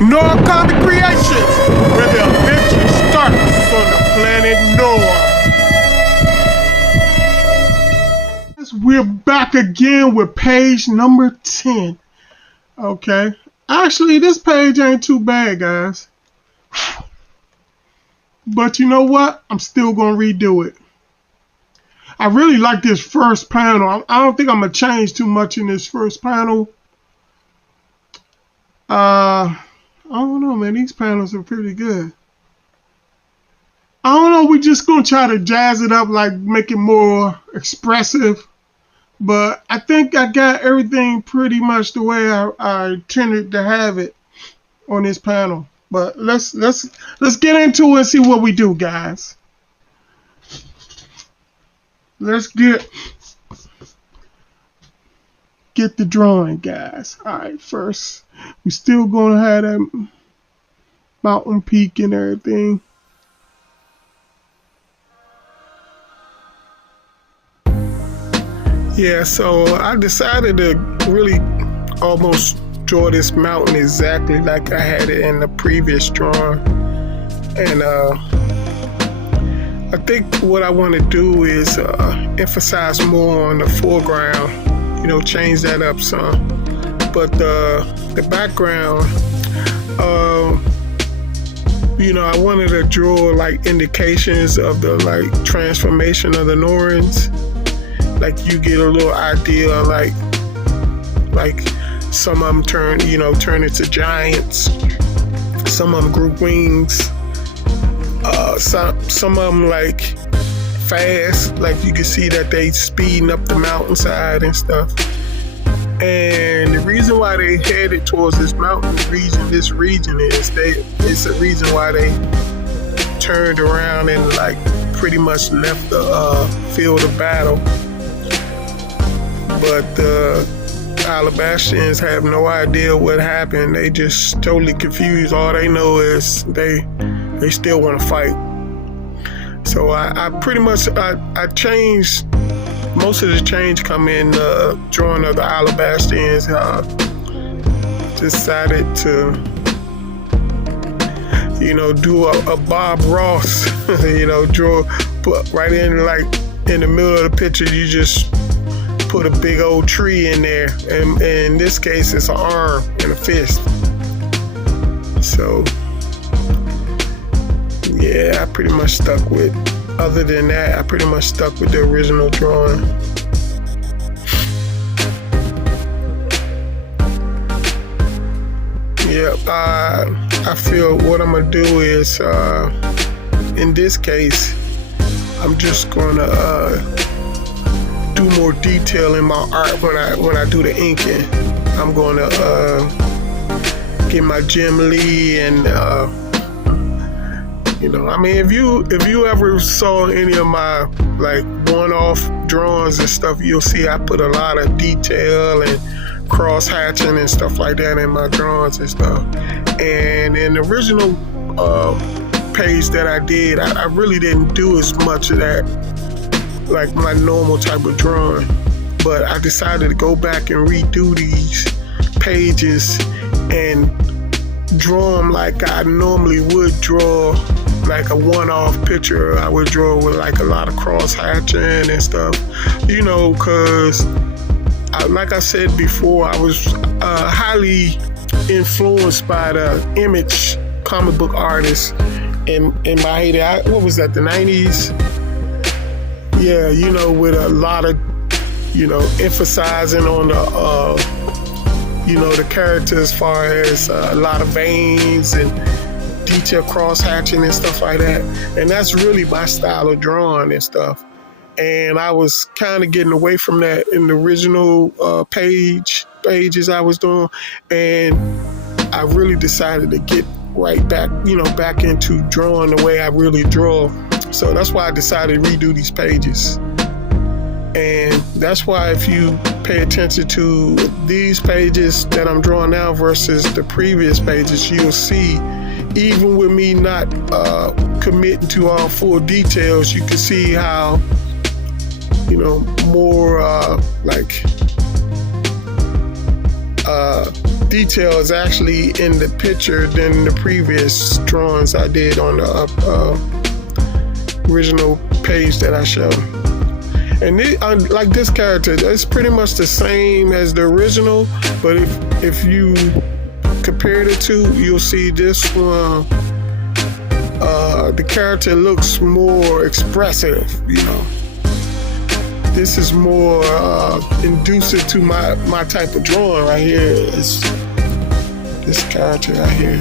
Noir Comic Creations, where the adventure starts on the planet Noir. We're back again with page number 10. Okay. Actually, this page ain't too bad, guys. But you know what? I'm still going to redo it. I really like this first panel. I don't think I'm going to change too much in this first panel. I don't know, man. These panels are pretty good. I don't know. We're just going to try to jazz it up, like make it more expressive. But I think I got everything pretty much the way I intended to have it on this panel. But let's get into it and see what we do, guys. Let's get the drawing, guys. All right, first we still gonna have that mountain peak and everything. Yeah, so I decided to really almost draw this mountain exactly like I had it in the previous drawing. And I think what I want to do is emphasize more on the foreground, you know, change that up some. But the background, you know, I wanted to draw like indications of the like transformation of the Noirans. Like you get a little idea, like some of them turn into giants. Some of them grew wings. Some of them like fast, like you can see that they speeding up the mountainside and stuff. And the reason why they headed towards this mountain region, it's the reason why they turned around and like pretty much left the field of battle. But the Alabastians have no idea what happened. They just totally confused. All they know is they still want to fight. So I pretty much I changed most of the change come in the drawing of the Alabastians. Decided to do a Bob Ross, put right in, like in the middle of the picture you just put a big old tree in there, and in this case it's an arm and a fist. So yeah, I pretty much stuck with, other than that, I pretty much stuck with the original drawing. Yeah, I feel what I'm gonna do is, in this case, I'm just gonna do more detail in my art when I do the inking. I'm gonna get my Jim Lee and I mean, if you ever saw any of my like one-off drawings and stuff, you'll see I put a lot of detail and cross-hatching and stuff like that in my drawings and stuff. And in the original page that I did, I really didn't do as much of that, like my normal type of drawing. But I decided to go back and redo these pages and draw them like I normally would draw, like a one-off picture. I would draw with like a lot of cross-hatching and stuff, because like I said before, I was highly influenced by the Image comic book artists in my heyday. What was that, the 90s? Yeah, with a lot of, emphasizing on the character as far as a lot of veins and detail cross-hatching and stuff like that. And that's really my style of drawing and stuff. And I was kind of getting away from that in the original pages I was doing. And I really decided to get right back, back into drawing the way I really draw. So that's why I decided to redo these pages. And that's why if you pay attention to these pages that I'm drawing now versus the previous pages, you'll see, even with me not committing to all full details, you can see how, more like detail is actually in the picture than the previous drawings I did on the original page that I showed. And like this character, it's pretty much the same as the original, but if you compare the two, you'll see this one, the character looks more expressive, you know. This is more inducive to my type of drawing right here. It's this character right here.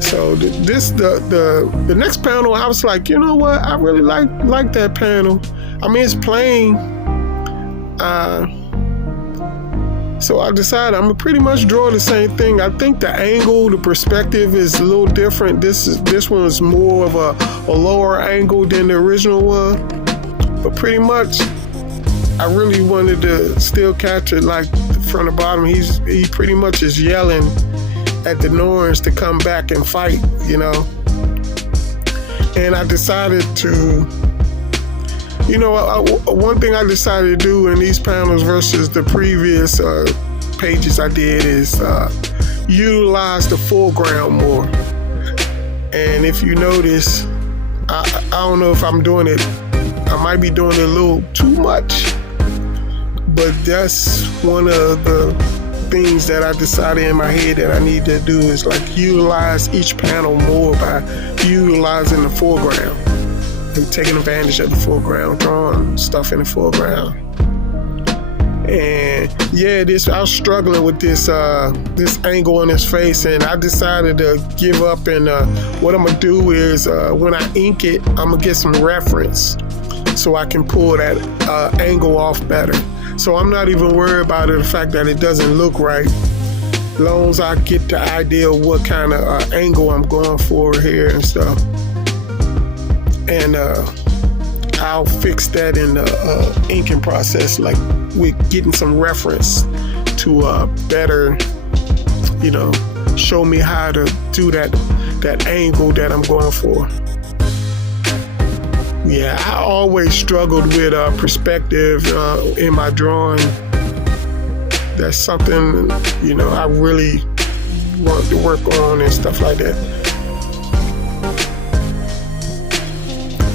So the next panel, I was like, you know what? I really like that panel. I mean, it's plain. So I decided I'm gonna pretty much draw the same thing. I think the angle, the perspective is a little different. This one is more of a lower angle than the original one. But pretty much, I really wanted to still capture like from the bottom. He pretty much is yelling at the Noirs to come back and fight, you know. And I decided to, you know, one thing I decided to do in these panels versus the previous pages I did is utilize the foreground more. And if you notice, I don't know if I'm doing it. I might be doing it a little too much, but that's one of the things that I decided in my head that I need to do is like utilize each panel more by utilizing the foreground and taking advantage of the foreground, drawing stuff in the foreground. And yeah, I was struggling with this angle on his face, and I decided to give up. And what I'm gonna do is when I ink it, I'm gonna get some reference so I can pull that angle off better. So I'm not even worried about the fact that it doesn't look right, as long as I get the idea of what kind of angle I'm going for here and stuff. And I'll fix that in the inking process, like with getting some reference to better, you know, show me how to do that angle that I'm going for. Yeah, I always struggled with perspective in my drawing. That's something, you know, I really want to work on and stuff like that.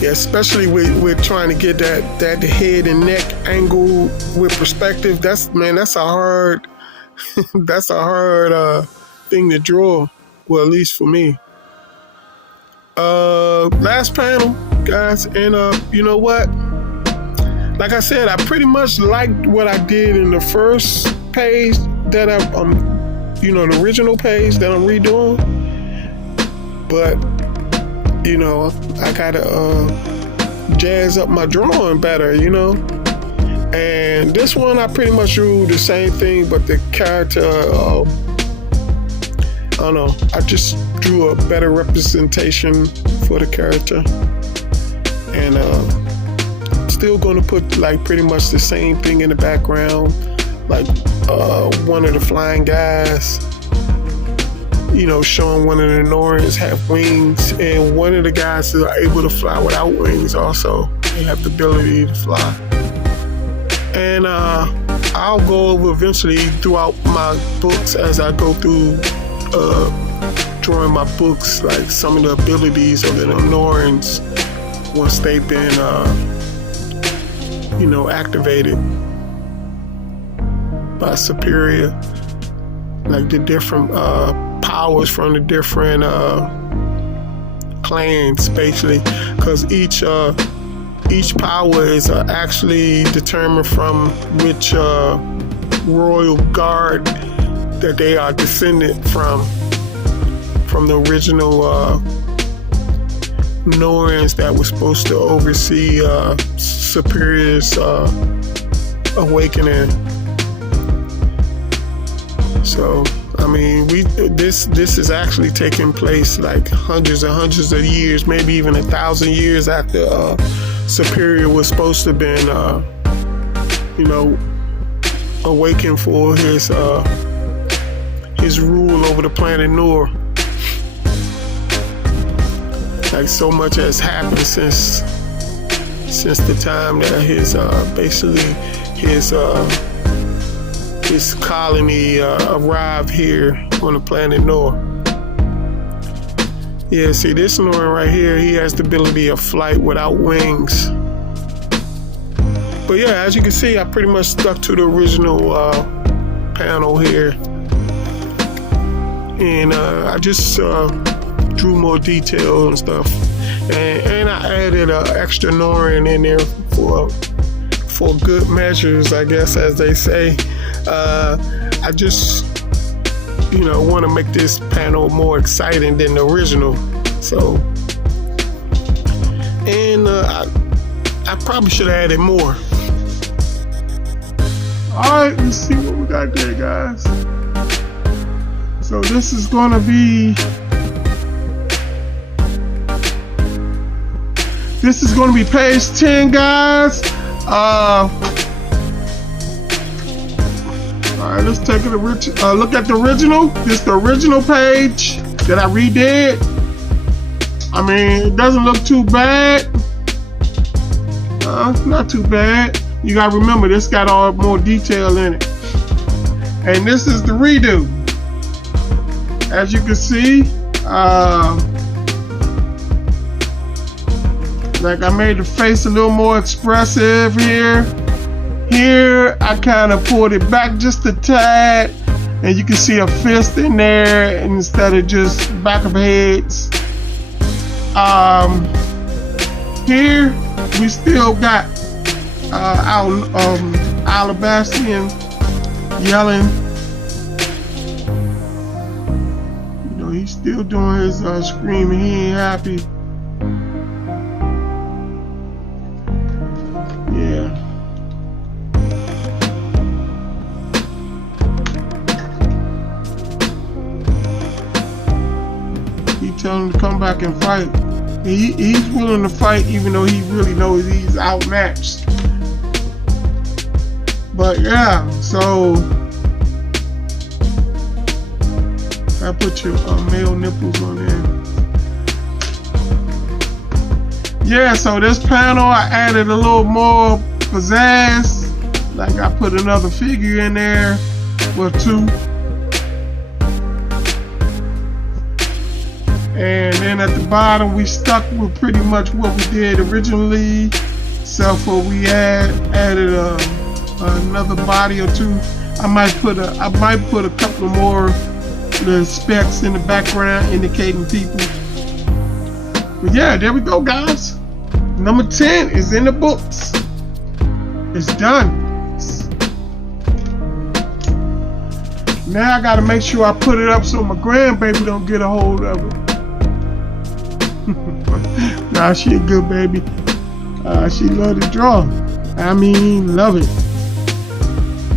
Yeah, especially with trying to get that head and neck angle with perspective. That's a hard thing to draw. Well, at least for me. Last panel, guys, and you know what? Like I said, I pretty much liked what I did in the first page that the original page that I'm redoing. But you know, I gotta jazz up my drawing better, you know. And this one, I pretty much drew the same thing, but the character, I don't know, I just drew a better representation for the character. And still gonna put like pretty much the same thing in the background, like one of the flying guys, you know, showing one of the Noirs have wings, and one of the guys is able to fly without wings also. They have the ability to fly. And I'll go over eventually throughout my books as I go through drawing my books, like some of the abilities of the Noirs once they've been, you know, activated by Superior, like the different powers from the different clans, basically, because each power is actually determined from which royal guard that they are descended from the original Noirs that was supposed to oversee Superior's awakening. So I mean, this is actually taking place like hundreds and hundreds of years, maybe even 1,000 years after Superior was supposed to have been, you know, awakened for his rule over the planet Noir. Like, so much has happened since the time that his this colony arrived here on the planet Noir. Yeah, see this Noir right here, he has the ability of flight without wings. But yeah, as you can see, I pretty much stuck to the original panel here. And I just drew more detail and stuff. And I added extra Noir in there for good measures, I guess, as they say. I just, want to make this panel more exciting than the original. So, and I probably should have added more. Alright, let's see what we got there, guys. So this is gonna be page 10, guys. Alright, let's take a look at the original. This is the original page that I redid. I mean, it doesn't look too bad. Not too bad. You gotta remember, this got all more detail in it. And this is the redo. As you can see, like I made the face a little more expressive here. Here, I kind of pulled it back just a tad, and you can see a fist in there instead of just back of heads. Here, we still got Alabastian yelling. He's still doing his screaming. He ain't happy. Yeah. He telling him to come back and fight. He's willing to fight even though he really knows he's outmatched. But yeah, so I put your male nipples on there. Yeah, so this panel I added a little more pizzazz. Like I put another figure in there, well, two. And then at the bottom we stuck with pretty much what we did originally, except for we added another body or two. I might put a couple more the specs in the background indicating people. But yeah, there we go, guys. Number 10 is in the books. It's done. Now I gotta make sure I put it up so my grandbaby don't get a hold of it. Nah, she a good baby. She love to draw. I mean, love it.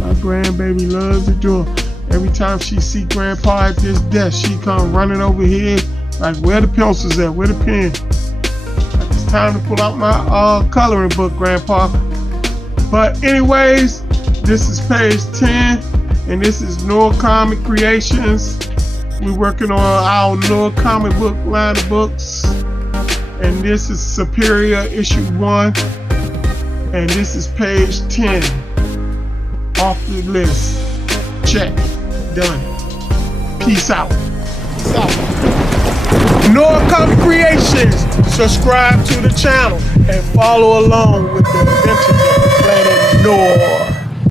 My grandbaby loves to draw. Every time she see Grandpa at this desk, she come running over here like, where the pencils at? Where the pen? Like, it's time to pull out my coloring book, Grandpa. But anyways, this is page 10, and this is Noir Comic Creations. We're working on our Noir comic book line of books, and this is Superior issue 1, and this is page 10 off the list. Check. Done. Peace out. Peace out. Noir Comic Creations. Subscribe to the channel and follow along with the adventures of the planet Noir.